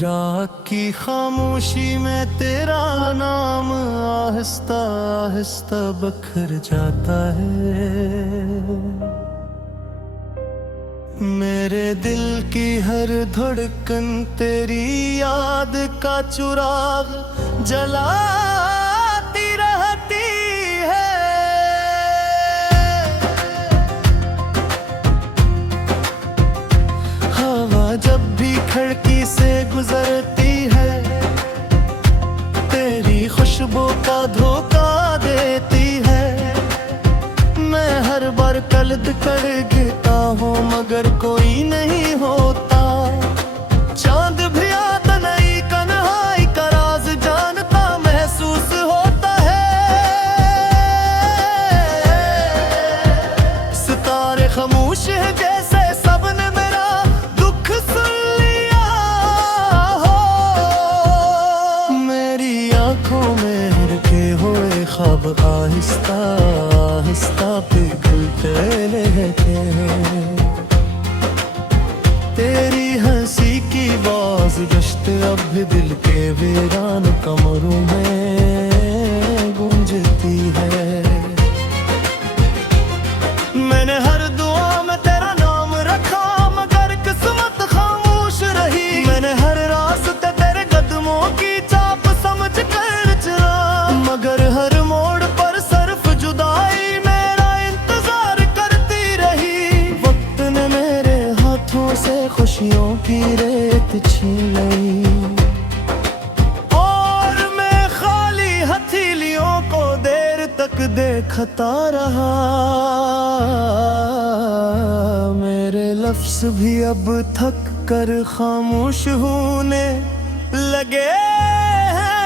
रात की खामोशी में तेरा नाम आहिस्ता आहिस्ता बखर जाता है। मेरे दिल की हर धड़कन तेरी याद का चिराग जलाती रहती है। हवा जब भी खिड़की से गुजरती है तेरी खुशबू का धोखा देती है। मैं हर बार कल्द कर गिरता हूँ मगर कोई नहीं होता। चांद भी आता नहीं कन्हाई का राज जानता महसूस होता है। सितारे खामोश है जैसे सबने मेरा दुख सुन लिया हो। मेरी आंखों में रुके हुए ख्वाब आहिस्ता आहिस्ता पिघलते रहते हैं। तेरी हंसी की बाज गश्त अब भी दिल के वीरान कमरों में गूंजती है। मैंने हर दुआ में तेरा नाम रखा मगर किस्मत खामोश रही। मैंने हर रास्ते तेरे कदमों की चाप समझ कर चला मगर हर मोड़ पर सिर्फ जुदाई मेरा इंतजार करती रही। वक्त ने मेरे हाथों से खुशियों की रेत छीन ली और मैं खाली हथेलियों को देर तक देखता रहा। मेरे लफ्ज भी अब थक कर खामोश होने लगे हैं।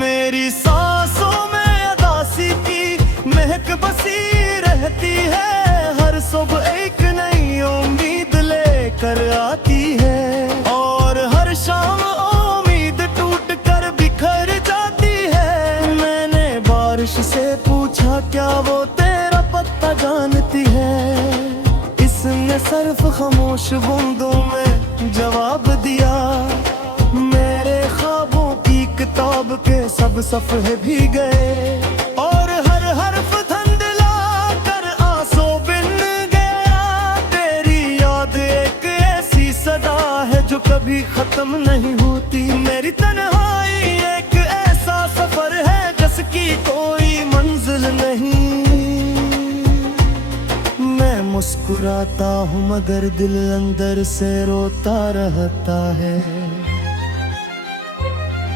मेरी सांसों में उदासी की महक बसी रहती है। हर सुबह एक नई उम्मीद लेकर आती है और हर शाम उम्मीद टूट कर बिखर जाती है। मैंने बारिश से पूछा क्या वो तेरा पत्ता जानती है। इसने सिर्फ खामोश बूंदों में जवाब दिया। मेरे ख्वाबों की किताब के सब सफ़े भी गए और हर हर्फ धुंधला कर आंसू बिन गया। तेरी याद एक ऐसी सदा है जो कभी खत्म नहीं होती। मेरी तन्हाई एक ऐसा सफर है जिसकी कोई मंजिल नहीं। मैं मुस्कुराता हूँ मगर दिल अंदर से रोता रहता है।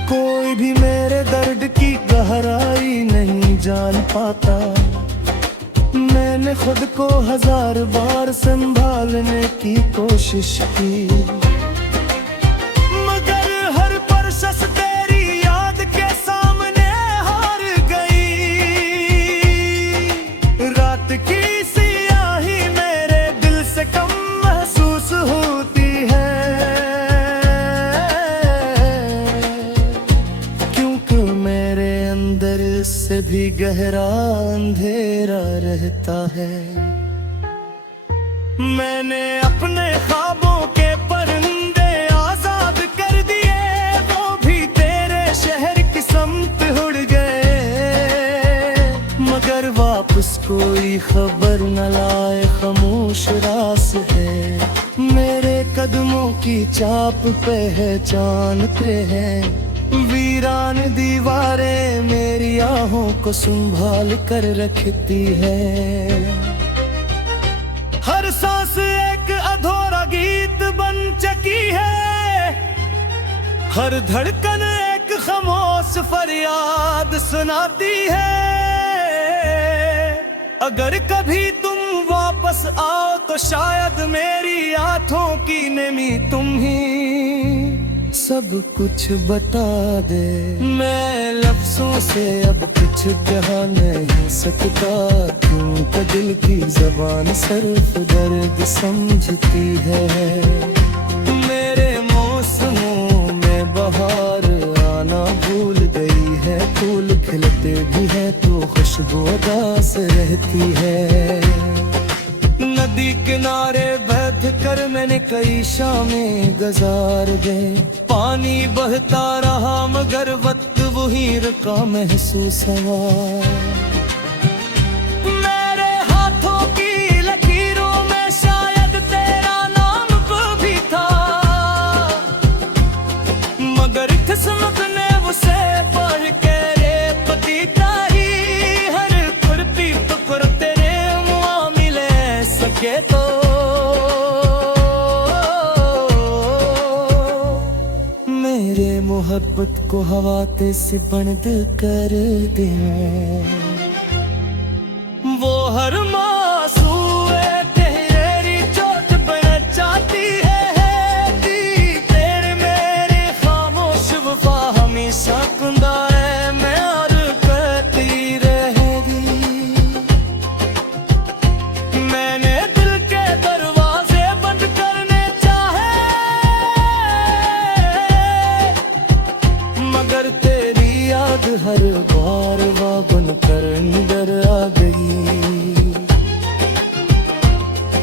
कोई भी मेरे दर्द की गहराई नहीं जान पाता। मैंने खुद को 1000 बार संभालने की कोशिश की मगर हर परशस तेरी याद के सामने हार गई। रात की सियाही मेरे दिल से कम महसूस होती है क्योंकि मेरे अंदर से भी गहरा अंधेरा रहता है। मैंने अपने ख्वाबों के परिंदे आजाद कर दिए वो भी तेरे शहर की समत उड़ गए मगर वापस कोई खबर न लाए। खामोश रास है मेरे कदमों की चाप पहचानते हैं। वीरान दीवारें मेरी आहों को संभाल कर रखती है। हर सांस एक अधूरा गीत बन चुकी है। हर धड़कन एक खामोश फरियाद सुनाती है। अगर कभी तुम वापस आओ तो शायद मेरी आंखों की नमी तुम ही सब कुछ बता दे। मैं लफ्जों से अब कुछ कह नहीं सकता क्योंकि दिल की जबान सिर्फ दर्द समझती है। मेरे मौसमों में बहार आना भूल गई है। फूल खिलते भी हैं तो खुशबू उदास रहती है। नदी किनारे बैठ कर मैंने कई शामें गुजार दे। पानी बहता रहा मगर वक्त वही का महसूस हुआ। मेरे हाथों की लकीरों में शायद तेरा नाम भी था, मगर किस्मत ने उसे पढ़ के रे पति तारी हर कुर्ती टुकर तेरे मुँह मिले सके तो। मेरे मोहब्बत को हवाते से बंद कर दे। वो हर मासूए तेरी चोट बना चाहती है। तेरे मेरे खामोश वफा हमेशा कुंदा है, मैं और करती रहेगी। मैंने दिल के दरवाजे बंद करने चाहे, मगर तेरी याद हर बार बन कर निडर आ गई।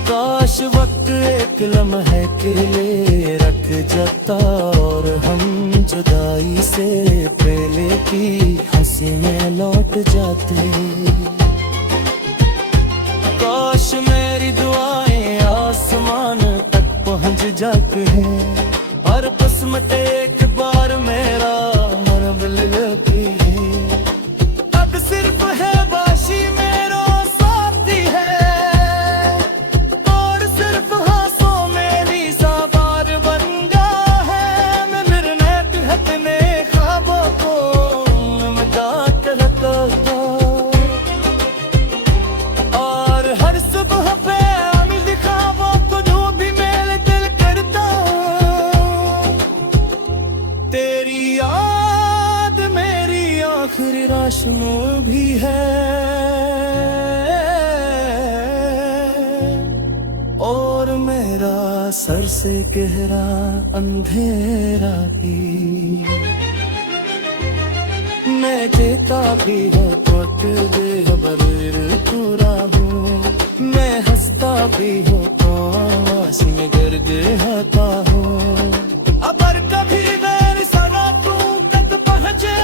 काश वक्त एक लम्हे के लिए रख जाता और हम जुदाई से पहले की हंसी में लौट जाते। काश मेरी दुआएं आसमान तक पहुंच जाती हैं, हर किस्मत एक बार मेरा मन बदलती है। अब सिर्फ है बाशी मेरा साथी है, और सिर्फ हाथों मेरी साबार बन गया है। मैं मिरने हटने ख्वाबों को मिटा कर रखता, और हर सुबह पे अमीर ख्वाबों को जो भी मेरे दिल करता। तेरी याद मेरी आखिरी राशनों भी है, और मेरा सर से गहरा अंधेरा ही। मैं देता भी हूँ तो बेखबर पूरा हूँ, मैं हंसता भी हूँ तो आंसू में गिर जाता हूँ। अगर कभी मेरी सगा तू तक पहुँचे,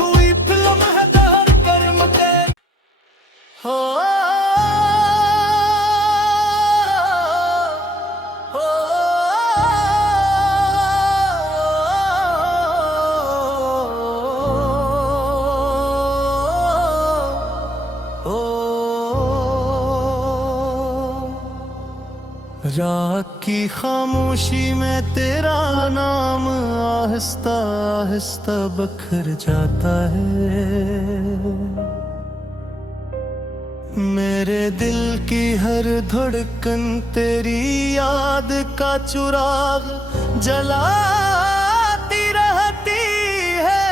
कोई फिल्म है दर कर्म के हो। रात की खामोशी में तेरा नाम आहिस्ता आहिस्ता बखर जाता है। मेरे दिल की हर धड़कन तेरी याद का चिराग जलाती रहती है।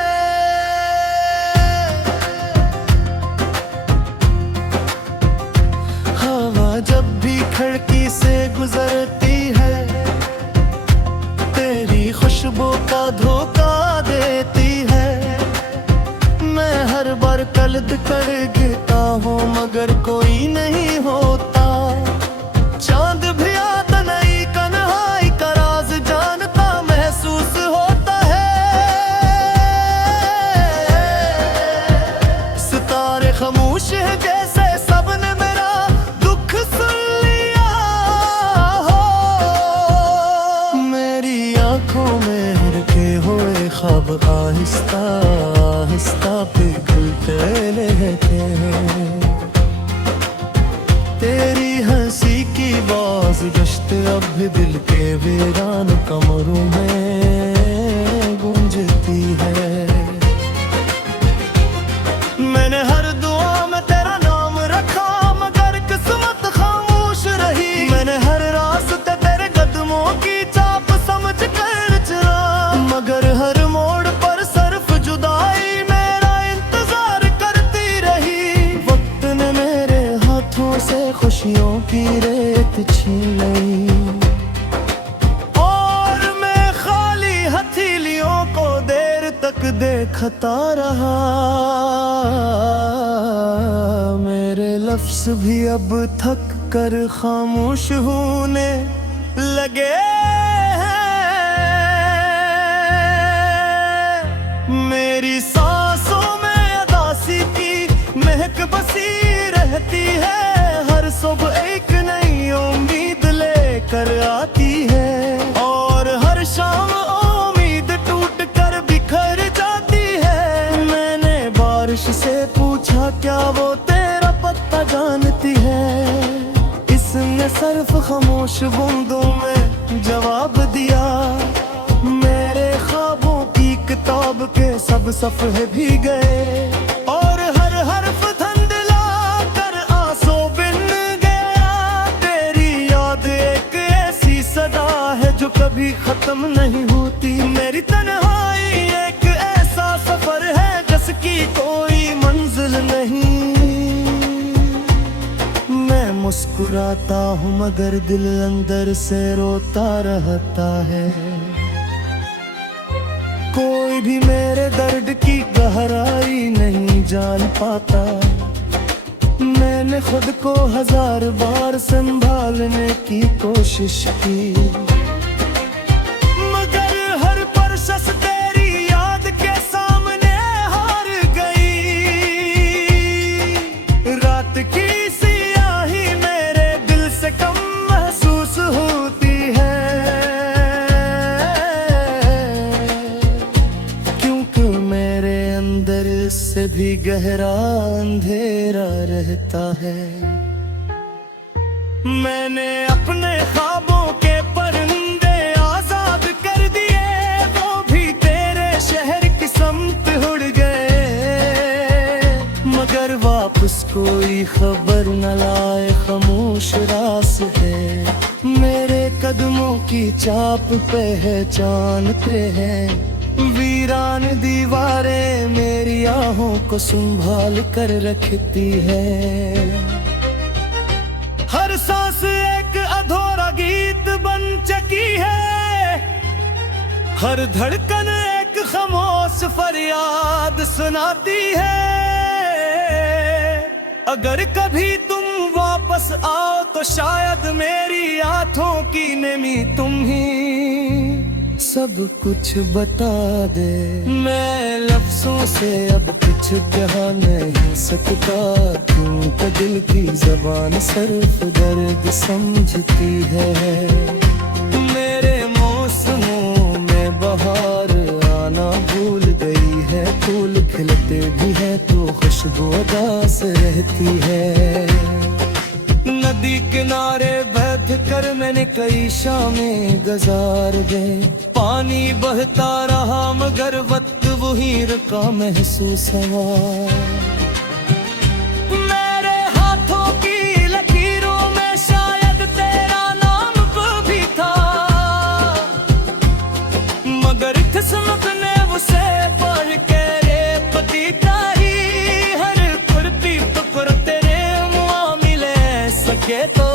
हवा जब भी खिड़की से गुजरती है, तेरी खुशबू का धोखा देती है। मैं हर बार कल्द कर गिरता हूँ मगर कोई नहीं होता। चांद भी आता नहीं कन्हाई का राज जानता महसूस होता है। सितारे खामोश है जैसे सबने मेरा दुख सुन लिया हो। मेरी आंखों में रखे हुए ख्वाब आहिस्ता आहिस्ता पिघलते रहते हैं। तेरी हंसी की बाज गश्त अब भी दिल के वीरान कमरों में गूंजती है। मैंने हर दुआ में तेरा नाम रखा मगर किस्मत खामोश रही। मैंने हर रास्ते तेरे कदमों की चाप समझ कर चला, मगर हर मोड़ पर सिर्फ जुदाई मेरा इंतजार करती रही। वक्त ने मेरे हाथों से खुशियों की रेत छीन ली, और मैं खाली हथेलियों को देर तक देखता रहा। मेरे लफ्ज़ भी अब थक कर खामोश होने लगे हैं। मेरी सांसों में उदासी की महक बसी रहती है, हर सुबह एक नई उम्मीद लेकर आती है, और हर शाम उम्मीद टूट कर बिखर जाती है। मैंने बारिश से पूछा क्या वो तेरा पत्ता जानती है, इसने सिर्फ खामोश बूंदों में जवाब दिया। मेरे ख्वाबों की किताब के सब सफ़े भी गए, और हर हर्फ धुंधला कर आंसू बिन गया। तेरी याद एक ऐसी सदा है जो कभी खत्म नहीं होती। मेरी तन्हाई एक ऐसा सफर है जिसकी कोई मंजिल नहीं। मैं मुस्कुराता हूँ मगर दिल अंदर से रोता रहता है। कोई भी मेरे दर्द की गहराई नहीं जान पाता। मैंने खुद को 1000 बार संभालने की कोशिश की, मगर हर परशस तेरी याद के सामने हार गई। रात की सियाही मेरे दिल से कम महसूस होती है, क्योंकि मेरे अंदर से भी गहरा अंधेरा रहता है। मैंने अपने ख्वाबों के परिंदे आजाद कर दिए, वो भी तेरे शहर की समत उड़ गए, मगर वापस कोई खबर न लाए। खामोश रास्ते मेरे कदमों की चाप पहचानते हैं। वीरान दीवारें मेरी आहों को संभाल कर रखती है। हर सांस एक अधूरा गीत बन चुकी है, हर धड़कन एक खामोश फरियाद सुनाती है। अगर कभी तुम वापस आओ तो शायद मेरी आंखों की नमी तुम ही सब कुछ बता दे। मैं लफ्जों से अब कुछ कह नहीं सकता, क्योंकि दिल की ज़बान सिर्फ दर्द समझती है। मेरे मौसमों में बहार आना भूल गई है, फूल खिलते भी हैं तो खुशबू उदास रहती है। नदी किनारे बैठ कर मैंने कई शामें गुजार दे, पानी बहता रहा मगर वक्त वही रुका महसूस हुआ। मेरे हाथों की लकीरों में शायद तेरा नाम भी था, मगर किस्मत ने उसे पढ़ के रे पति तारी। हर कुर्ती टुकर तेरे मुआ मिले सके तो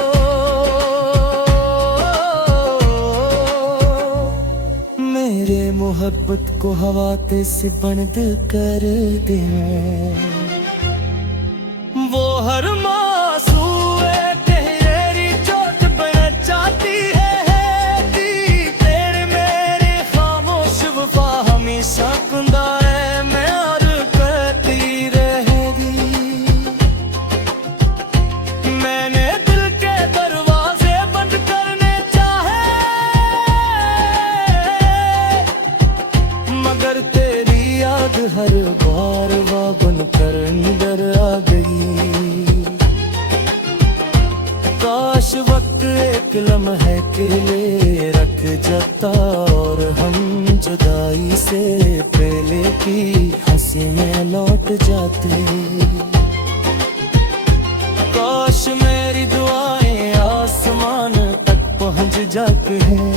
मेरे मोहब्बत को हवाते से बंद कर दे। वो हर मासूए तेरी चोट बन जाती है, तेरे मेरे खामोश वफा हमेशा कुंदा है। मैं और कहती रहेगी, मैंने दिल के दरवाजे बंद करने चाहे, मगर तेरी याद हर बार वागन कर अंदर आ गई। काश वक्त एक लम्हे के लिए रख जाता और हम जुदाई से पहले की हंसी में लौट जाते। काश मेरी दुआएं आसमान तक पहुंच जाती हैं,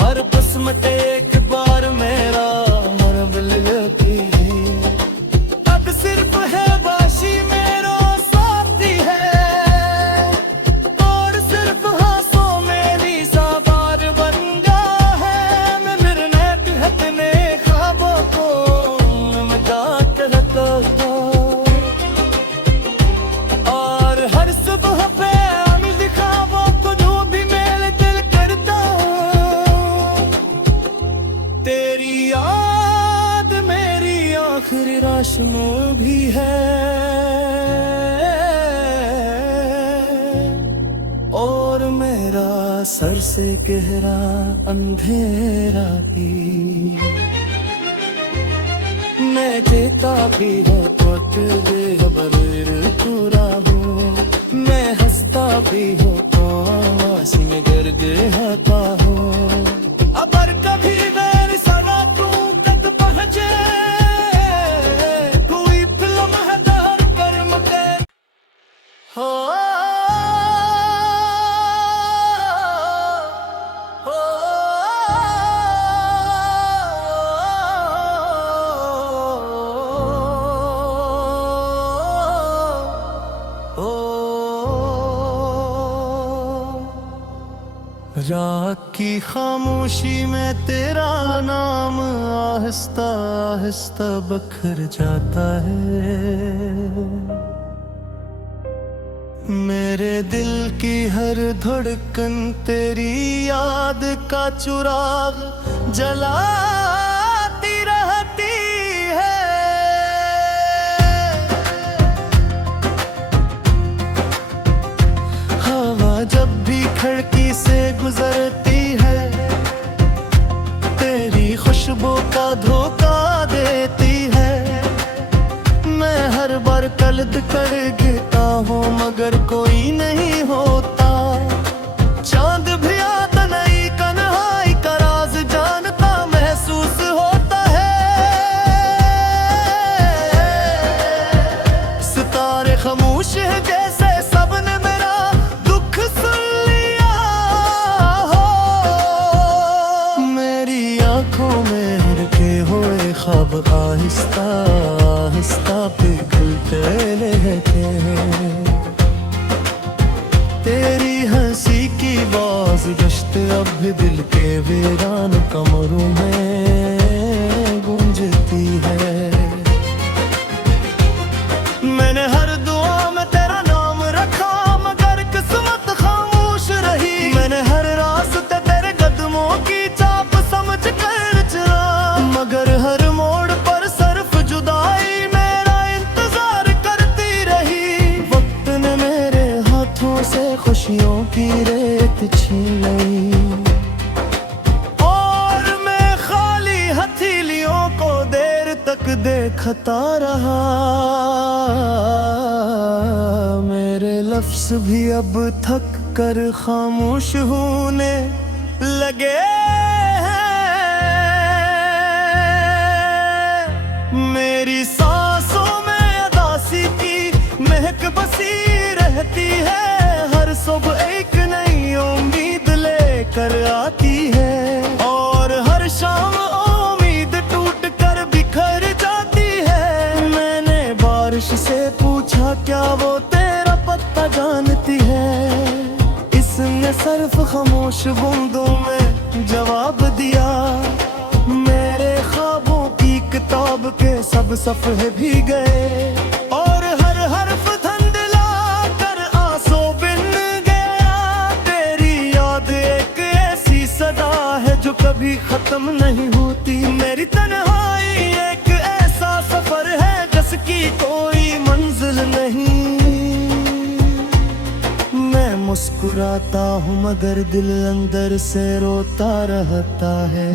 हर किस्मत एक बार मेरा मरबल लेती है। अब सिर्फ है बाशी मेरा साथी है, और सिर्फ हाथों मेरी साबार बन गया है। मैं मिलने अपने ख्वाबों को मिटा कर रखता, और सर से गहरा अंधेरा ही मैं देता भी हो तो तेरे खबर पूरा हो मैं हंसता भी हो तो आंसू में गिर गया हो अगर कभी मेरी सना तू तक पहुंचे कोई फिल्म है दर कर्म के हो रात की खामोशी में तेरा नाम आहिस्ता आहिस्ता बखर जाता है मेरे दिल की हर धड़कन तेरी याद का चिराग जलाती रहती है हवा जब भी खिड़की से गुजरती है तेरी खुशबू का धोखा देती है मैं हर बार कल्द कर गिरता हूँ मगर कोई नहीं होता चांद भी आता नहीं कन्हाई का राज जानता महसूस होता है सितारे खामोश है जैसे सबने मेरा दुख सुन लिया हो मेरी आंखों में रुके हुए ख्वाब आहिस्ता आहिस्ता पिघलते रहते हैं तेरी हंसी की बाज गश्त अब भी दिल के वीरान कमरों में गूंजती है मैंने हर दुआ में तेरा नाम रखा मगर किस्मत खामोश रही मैंने हर रास्ते तेरे कदमों की चाप समझ कर चला मगर हर मोड़ पर सिर्फ जुदाई मेरा इंतजार करती रही वक्त ने मेरे हाथों से खुशियों की रेत छीन ली और मैं खाली हथेलियों को देर तक देखता रहा मेरे लफ्ज भी अब थक कर खामोश होने लगे मेरी सांसों में उदासी की महक बसी रहती है हर सुबह एक नई उम्मीद लेकर आती है और हर शाम उम्मीद टूट कर बिखर जाती है मैंने बारिश से पूछा क्या वो तेरा पत्ता जानती है इसने सिर्फ खामोश बूंदों में जवाब दिया मेरे ख्वाबों की किताब के सब सफ़े भी गए और हर हर्फ धंधला कर आंसू बिन गया तेरी याद एक ऐसी सदा है जो कभी खत्म नहीं होती मेरी तन्हाई एक ऐसा सफर है जिसकी कोई मंजिल नहीं मैं मुस्कुराता हूँ मगर दिल अंदर से रोता रहता है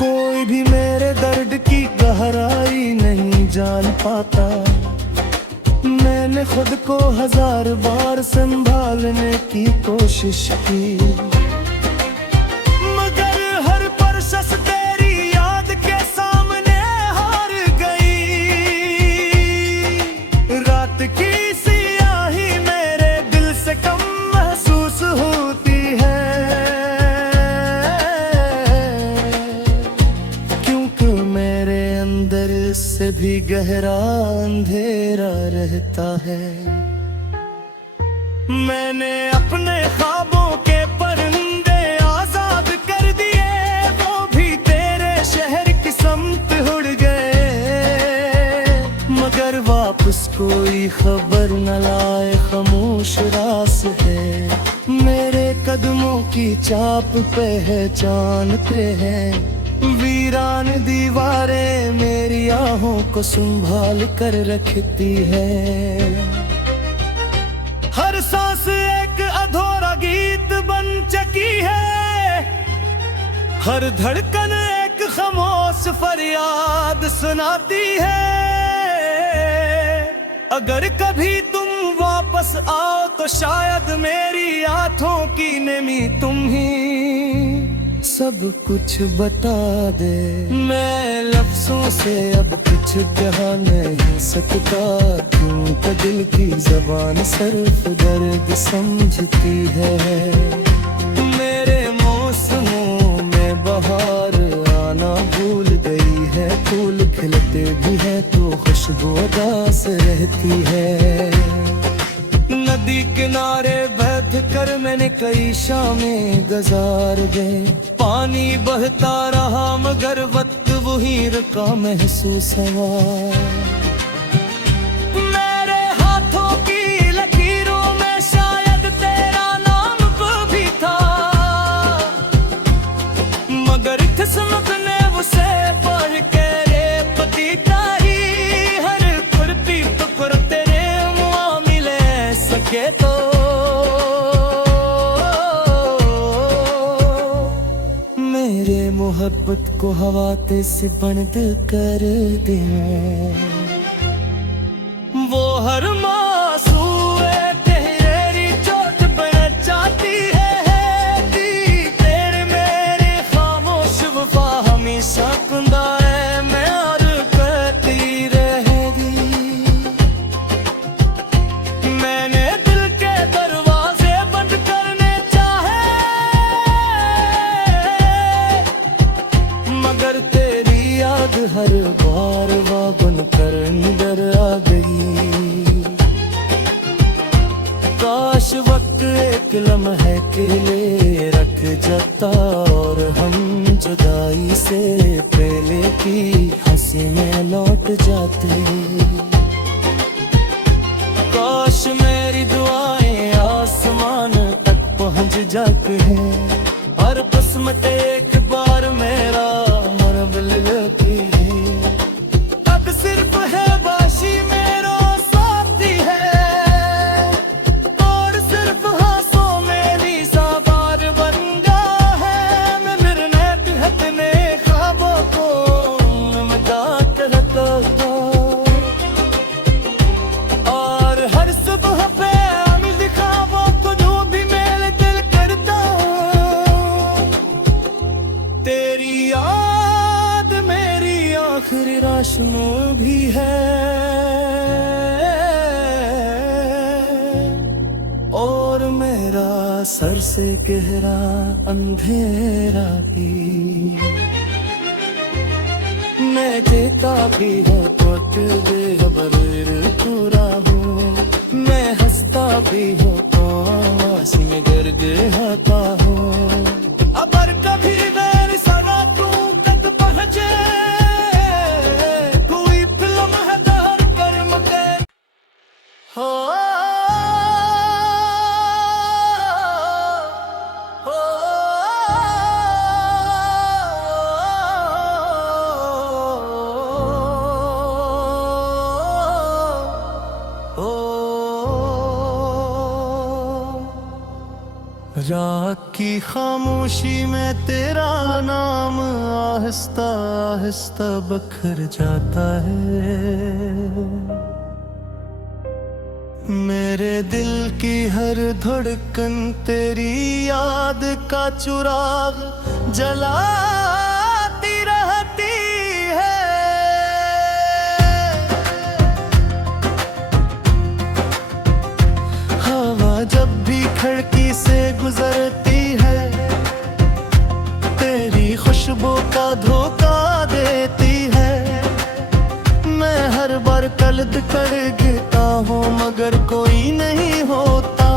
कोई भी मेरे दर्द की गहराई नहीं जान पाता मैंने खुद को 1000 बार संभालने की कोशिश की मगर हर परशस तेरी याद के सामने हार गई रात की सियाही मेरे दिल से कम महसूस होती है मेरे अंदर से भी गहरा अंधेरा रहता है मैंने अपने ख्वाबों के परिंदे आजाद कर दिए वो भी तेरे शहर की समत उड़ गए मगर वापस कोई खबर न लाए खामोश रास है मेरे कदमों की चाप पहचानते हैं वीरान दीवारें मेरी आहों को संभाल कर रखती है हर सांस एक अधूरा गीत बन चुकी है, हर धड़कन एक खामोश फरियाद सुनाती है। अगर कभी तुम वापस आओ तो शायद मेरी आंखों की नमी तुम ही सब कुछ बता दे। मैं लफ्जों से अब कुछ कह नहीं सकता, क्योंकि दिल की जबान सिर्फ दर्द समझती है। मेरे मौसमों में बहार आना भूल गई है, फूल खिलते भी है तो खुशबू उदास रहती है। नदी किनारे बैठ कर मैंने कई शामें गुजार दे, पानी बहता रहा मगर वक्त वही रुका महसूस हुआ। मेरे हाथों की लकीरों में शायद तेरा नाम भी था, मगर किस्मत ने उसे पढ़ के रे पति तारी हर कुर्ती टुकर तेरे मुआ मिले सके तो। मेरे मोहब्बत को हवाते से बंद कर दे, वो हर मासूए तेरी चोट बन जाती है। तेरे मेरे खामोश वफा हमेशा कुंदा है, मैं और कहती रहेगी। मैंने दिल के दरवाजे बंद करने चाहे, मगर तेरी याद हर बार वागन कर निडर आ गई। काश वक्त एक लम्हे के लिए रख जाता और हम जुदाई से पहले की हंसी में लौट जाते। काश मेरी दुआएं आसमान तक पहुंच जाती हैं, हर किस्मत एक बार मेरा रब लेती है। अब सिर्फ है बाशी मेरा साथी है, और सिर्फ हाथों मेरी साबार बन गया है। मैं मिरने हटने ख्वाबों को मिटा कर रखता, और हर सुबह पे अमीर ख्वाबों को जो भी मेरे दिल करता। तेरी याद मेरी आखिरी रोशनी भी है, और मेरा सर से गहरा अंधेरा भी। मैं देता भी हूँ तो बेखबर पूरा हूँ, मैं हंसता भी हूँ तो आंसू में गिर गया हूँ। अगर कभी मेरी सगा तू तक पहुँचे, कोई फिल्म है दर कर्म के हो, रात की खामोशी में तेरा नाम आहिस्ता आहिस्ता बखर जाता है। मेरे दिल की हर धड़कन तेरी याद का चिराग जलाती रहती है। हवा जब भी खिड़की से गुजरती है, तेरी खुशबू का धोखा देती है। मैं हर बार कल्द कर गिरता हूँ मगर कोई नहीं होता।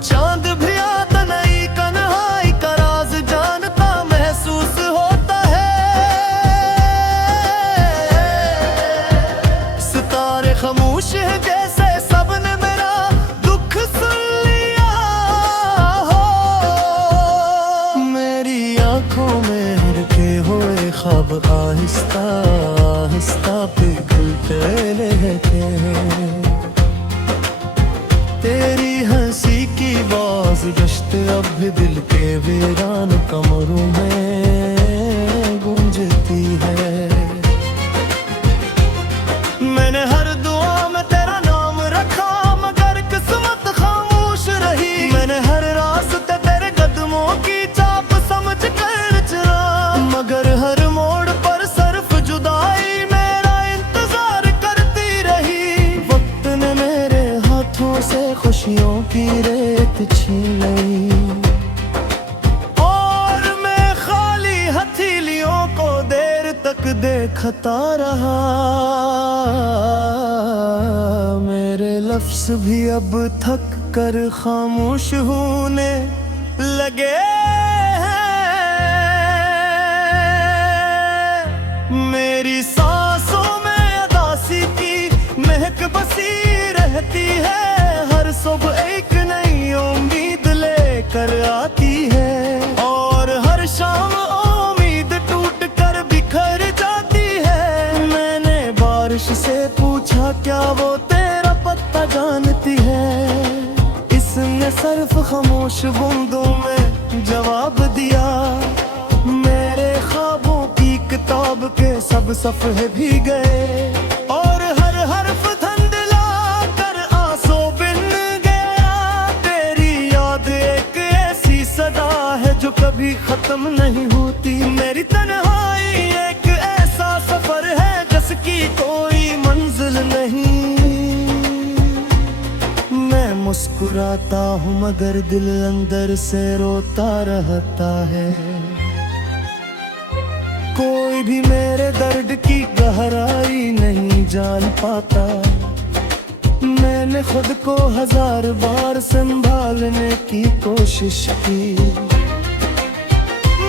चांद भी आता नहीं कन्हाई का राज जानता महसूस होता है। सितारे खामोश है जैसे सबने मेरा दुख सुन लिया हो। मेरी आंखों में रुके हुए ख्वाब आहिस्ता आहिस्ता पिघलते रहते हैं। तेरी हंसी की बाज गश्त अब भी दिल के वीरान कमरों में गूंजती है। मैंने हर दुआ में तेरा नाम रखा मगर किस्मत खामोश रही। मैंने हर रास्ते तेरे कदमों की चाप समझ कर चला मगर हर मोड़ पर सिर्फ जुदाई मेरा इंतजार करती रही। वक्त ने मेरे हाथों से खुशियों की रेत छीन ली और मैं खाली हथेलियों को देर तक देखता रहा। मेरे लफ्ज भी अब थक कर खामोश होने लगे हैं। मेरी सांसों में उदासी की महक बसी रहती है। हर सुबह एक नई उम्मीद लेकर आती है और हर शाम उम्मीद टूट कर बिखर जाती है। मैंने बारिश से पूछा क्या वो तेरा पत्ता जानती है। इसने सिर्फ खामोश बूंदों में जवाब दिया। मेरे ख्वाबों की किताब के सब सफ़े भी गए और हर हर्फ धुंधला कर आंसू बिन गया। तेरी याद एक ऐसी सदा है जो कभी खत्म नहीं होती। मेरी तन्हाई एक ऐसा सफर है जिसकी कोई मंजिल नहीं। मैं मुस्कुराता हूँ मगर दिल अंदर से रोता रहता है। कोई भी मेरे दर्द की गहराई नहीं जान पाता। मैंने खुद को 1000 बार संभालने की कोशिश की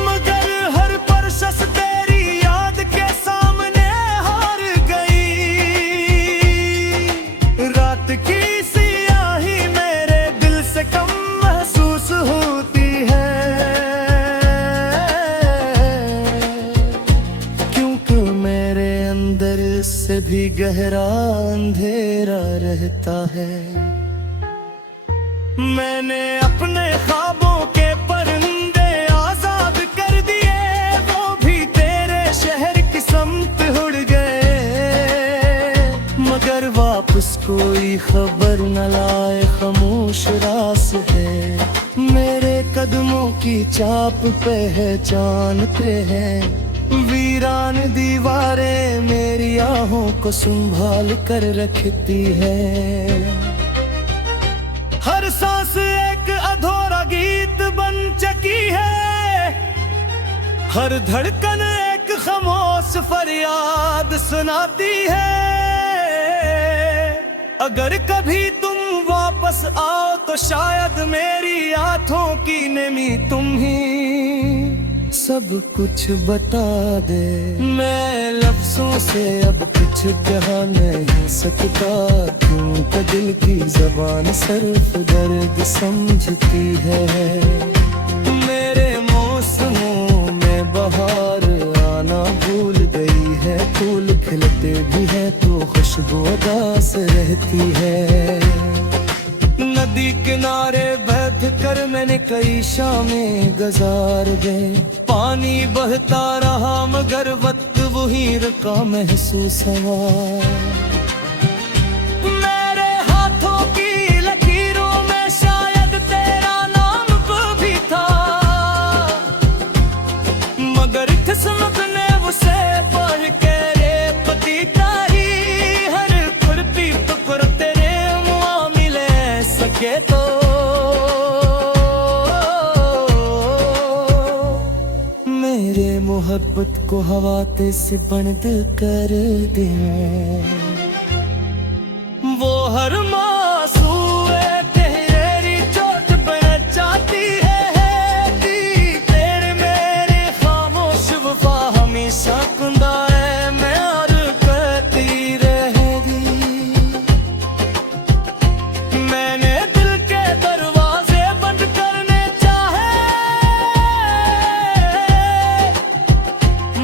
मगर हर परशस तेरी याद के सामने हार गई। रात की सियाही मेरे दिल से कम महसूस होती है क्योंकि मेरे अंदर से भी गहरा अंधेरा रहता है। मैंने अपने ख्वाबों के परिंदे आजाद कर दिए वो भी तेरे शहर की समत उड़ गए मगर वापस कोई खबर न लाए। खामोश रास्ते मेरे कदमों की चाप पहचानते हैं। वीरान दीवारें मेरी आहों को संभाल कर रखती है। हर सांस एक अधूरा गीत बन चुकी है। हर धड़कन एक खामोश फरियाद सुनाती है। अगर कभी तुम वापस आओ तो शायद मेरी आंखों की नमी तुम ही सब कुछ बता दे। मैं लफ्जों से अब कुछ कह नहीं सकता क्योंकि दिल की ज़बान सिर्फ दर्द समझती है। मेरे मौसमों में बहार आना भूल गई है। फूल खिलते भी हैं तो खुशबू उदास रहती है। नदी किनारे बैठ कर मैंने कई शामें गुजार दे। पानी बहता रहा मगर वक्त वही रुका महसूस हुआ। मेरे हाथों की लकीरों में शायद तेरा नाम भी था मगर किस्मत ने उसे पढ़ के रे पति तारी हर खुरपी टुकर तेरे मुँह मिले सके तो मेरे मोहब्बत को हवाते से बंद कर दे। वो हर मासूए तेरी चोट बन जाती है। तेरे मेरे खामोश वफा हमेशा कुंदा है। मैं और कहती रहेगी। मैंने दिल के दरवाजे बंद करने चाहे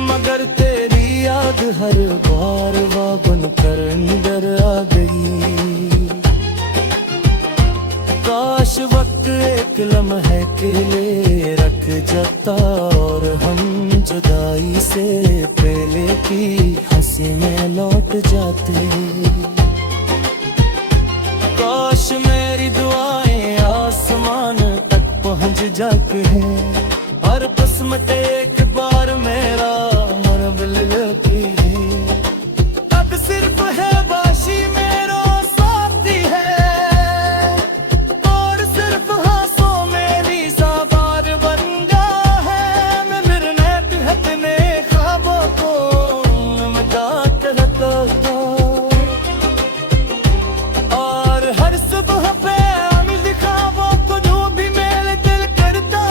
मगर तेरी याद हर बार वागन कर अंदर आ गई। महके रख जाता और हम जुदाई से पहले की हंसी में लौट जाते। काश मेरी दुआएं आसमान तक पहुंच जाती हैं, हर किस्मत एक बार मेरा रब लेती है। अब सिर्फ है बाशी मेरा साथी है, और सिर्फ हाथों मेरी साबार बन गया है। मैं मिरनेट हटने ख्वाबों को मिटा कर रखता, और हर सुबह पे अमीर ख्वाबों को जो भी मेरे दिल करता।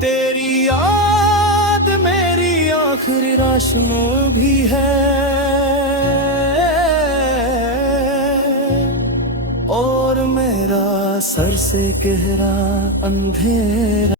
तेरी याद मेरी आखिरी रोशनी भी है, और मेरा सर से गहरा अंधेरा।